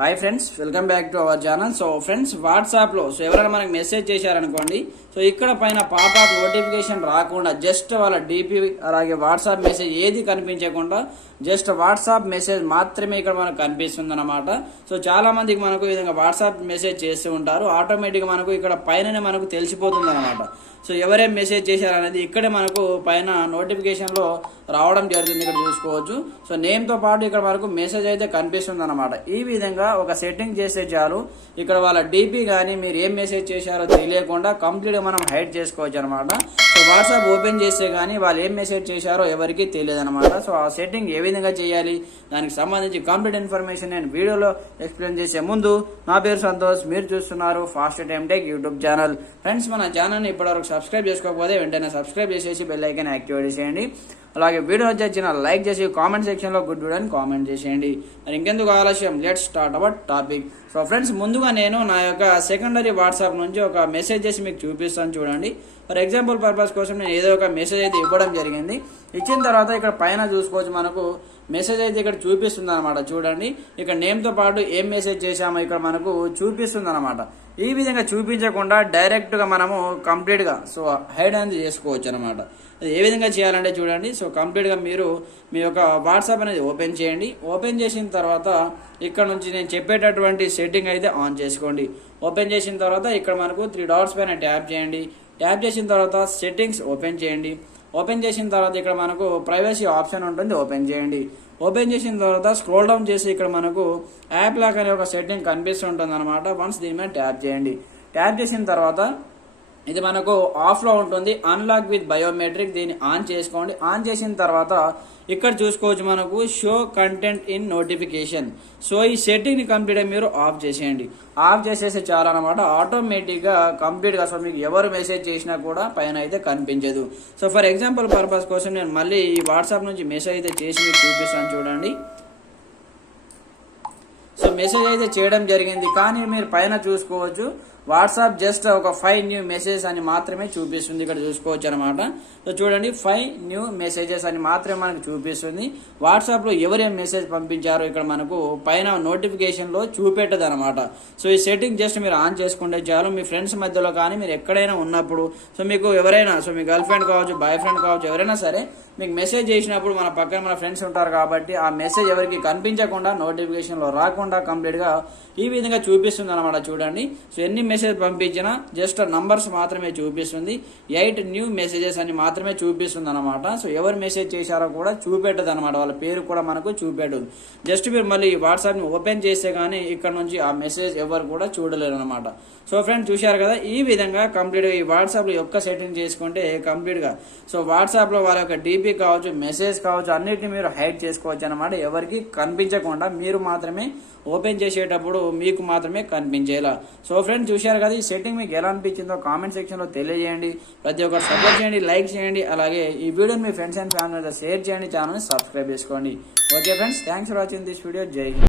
Hi friends welcome back to our channel so friends వాట్సాప్లో so ఎవరైనా మనకి message చేశారనుకోండి సో ఇక్కడ పైన పాపప్ నోటిఫికేషన్ రాకుండా జస్ట్ వాళ్ళ డీపీ అలాగే వాట్సాప్ మెసేజ్ ఏది కనిపించకుండా జస్ట్ వాట్సాప్ మెసేజ్ మాత్రమే ఇక్కడ మనకు కనిపిస్తుంది అనమాట సో చాలా మందికి మనకు ఈ విధంగా వాట్సాప్ మెసేజ్ చేస్తూ ఉంటారు. ఆటోమేటిక్గా మనకు ఇక్కడ పైననే మనకు తెలిసిపోతుంది అనమాట సో ఎవరేం మెసేజ్ చేశారనేది ఇక్కడే మనకు పైన నోటిఫికేషన్లో రావడం జరుగుతుంది. ఇక్కడ చూసుకోవచ్చు. సో నేమ్తో పాటు ఇక్కడ మనకు మెసేజ్ అయితే కనిపిస్తుంది అనమాట ఈ విధంగా ఒక సెట్టింగ్ చేస్తే చాలు. ఇక్కడ వాళ్ళ డీపీ కానీ మీరు ఏం మెసేజ్ చేశారో తెలియకుండా కంప్లీట్గా మనం హైడ్ చేసుకోవచ్చు అనమాట సో వాట్సాప్ ఓపెన్ చేస్తే కానీ వాళ్ళు ఏం మెసేజ్ చేశారో ఎవరికి తెలియదు అనమాట సో ఆ సెట్టింగ్ ఏ విధంగా చేయాలి? దానికి సంబంధించి కంప్లీట్ ఇన్ఫర్మేషన్ నేను వీడియోలో ఎక్స్ప్లెయిన్ చేసే ముందు నా పేరు సంతోష్. మీరు చూస్తున్నారు fast time tech YouTube channel friends మన ఛానల్ని ఇప్పటివరకు సబ్స్క్రైబ్ చేసుకోకపోతే వెంటనే సబ్స్క్రైబ్ చేసేసి బెల్ ఐకాన్ యాక్టివేట్ చేసేయండి. అలాగే వీడియో నచ్చిన లైక్ చేసి కామెంట్ సెక్షన్లో గుడ్ వీడియో అని కామెంట్ చేసేయండి. మరి ఇంకెందుకు ఆలస్యం? Let start our topic so friends ముందుగా నేను నా యొక్క సెకండరీ వాట్సాప్ నుంచి ఒక మెసేజ్ చేసి మీకు చూపిస్తాను చూడండి. ఫర్ ఎగ్జాంపుల్ పర్పస్ కోసం నేను ఏదో ఒక మెసేజ్ అయితే ఇవ్వడం జరిగింది. ఇచ్చిన తర్వాత ఇక్కడ పైన చూసుకోవచ్చు మనకు మెసేజ్ అయితే ఇక్కడ చూపిస్తుంది అనమాట చూడండి. ఇక్కడ నేమ్తో పాటు ఏం మెసేజ్ చేశామో ఇక్కడ మనకు చూపిస్తుంది అనమాట ఈ విధంగా చూపించకుండా డైరెక్ట్గా మనము కంప్లీట్గా సో హైడ్ అనేది చేసుకోవచ్చు అనమాట అది ఏ విధంగా చేయాలంటే చూడండి. సో కంప్లీట్గా మీరు మీ యొక్క వాట్సాప్ అనేది ఓపెన్ చేయండి. ఓపెన్ చేసిన తర్వాత ఇక్కడ నుంచి నేను చెప్పేటటువంటి సెట్టింగ్ అయితే ఆన్ చేసుకోండి. ఓపెన్ చేసిన తర్వాత ఇక్కడ మనకు త్రీ డాట్స్ పైన ట్యాప్ చేయండి. ట్యాప్ చేసిన తర్వాత సెట్టింగ్స్ ఓపెన్ చేయండి. ఓపెన్ చేసిన తర్వాత ఇక్కడ మనకు ప్రైవసీ ఆప్షన్ ఉంటుంది ఓపెన్ చేయండి. ఓపెన్ చేసిన తర్వాత స్క్రోల్ డౌన్ చేసి ఇక్కడ మనకు యాప్ లాక్ అనే ఒక సెట్టింగ్ కనిపిస్తుంటుంది అనమాట వన్స్ దీని మీద ట్యాప్ చేయండి. ట్యాప్ చేసిన తర్వాత ఇది మనకు ఆఫ్లో ఉంటుంది. అన్లాక్ విత్ బయోమెట్రిక్ దీన్ని ఆన్ చేసుకోండి. ఆన్ చేసిన తర్వాత ఇక్కడ చూసుకోవచ్చు మనకు show content in notification so ఈ సెట్టింగ్ని కంప్లీట్గా మీరు ఆఫ్ చేసేయండి. ఆఫ్ చేసేసి చాలా అనమాట ఆటోమేటిక్గా కంప్లీట్గా సో మీకు ఎవరు మెసేజ్ చేసినా కూడా పైన అయితే కనిపించదు. సో ఫర్ ఎగ్జాంపుల్ పర్పస్ కోసం నేను మళ్ళీ ఈ వాట్సాప్ నుంచి మెసేజ్ అయితే చేసి మీకు చూపిస్తాను చూడండి. సో మెసేజ్ అయితే చేయడం జరిగింది. కానీ మీరు పైన చూసుకోవచ్చు. వాట్సాప్ జస్ట్ ఒక ఫైవ్ న్యూ మెసేజెస్ అని మాత్రమే చూపిస్తుంది. ఇక్కడ చూసుకోవచ్చు అనమాట సో చూడండి ఫైవ్ న్యూ మెసేజెస్ అని మాత్రమే మనకు చూపిస్తుంది. వాట్సాప్లో ఎవరేం మెసేజ్ పంపించారో ఇక్కడ మనకు పైన నోటిఫికేషన్లో చూపెట్టదు అనమాట సో ఈ సెట్టింగ్ జస్ట్ మీరు ఆన్ చేసుకుంటే చాలు. మీ ఫ్రెండ్స్ మధ్యలో కానీ మీరు ఎక్కడైనా ఉన్నప్పుడు సో మీకు ఎవరైనా సో మీ గర్ల్ ఫ్రెండ్ కావచ్చు బాయ్ ఫ్రెండ్ కావచ్చు ఎవరైనా సరే మీకు మెసేజ్ చేసినప్పుడు మన పక్కన మన ఫ్రెండ్స్ ఉంటారు కాబట్టి ఆ మెసేజ్ ఎవరికి కనిపించకుండా నోటిఫికేషన్లో రాకుండా కంప్లీట్గా ఈ విధంగా చూపిస్తుంది అనమాట చూడండి. సో ఎన్ని మెసేజ్ పంపించినా జస్ట్ నంబర్స్ మాత్రమే చూపిస్తుంది. ఎయిట్ న్యూ మెసేజెస్ అని మాత్రమే చూపిస్తుంది అనమాట సో ఎవరు మెసేజ్ చేశారో కూడా చూపెట్టదు అనమాట వాళ్ళ పేరు కూడా మనకు చూపెట్టదు. జస్ట్ మీరు మళ్ళీ ఈ వాట్సాప్ని ఓపెన్ చేస్తే కానీ ఇక్కడ నుంచి ఆ మెసేజ్ ఎవరు కూడా చూడలేరు అనమాట సో ఫ్రెండ్స్ చూశారు కదా ఈ విధంగా కంప్లీట్గా ఈ వాట్సాప్లో యొక్క సెట్టింగ్ చేసుకుంటే కంప్లీట్గా సో వాట్సాప్లో వాళ్ళ యొక్క డీపీ కావచ్చు మెసేజ్ కావచ్చు అన్నిటిని మీరు హైడ్ చేసుకోవచ్చు అనమాట ఎవరికి కనిపించకుండా మీరు మాత్రమే ఓపెన్ చేసేటప్పుడు మీకు మాత్రమే కనిపించేలా. సో ఫ్రెండ్స్ చూశారు కదా ఈ సెట్టింగ్ మీకు ఎలా అనిపించిందో కామెంట్ సెక్షన్లో తెలియజేయండి. ప్రతి ఒక్కరు సపోర్ట్ చేయండి లైక్ చేయండి అలాగే ఈ వీడియోని మీ ఫ్రెండ్స్ అండ్ ఫ్యామిలీతో షేర్ చేయండి ఛానల్ని సబ్స్క్రైబ్ చేసుకోండి. Okay friends thanks for watching this video జై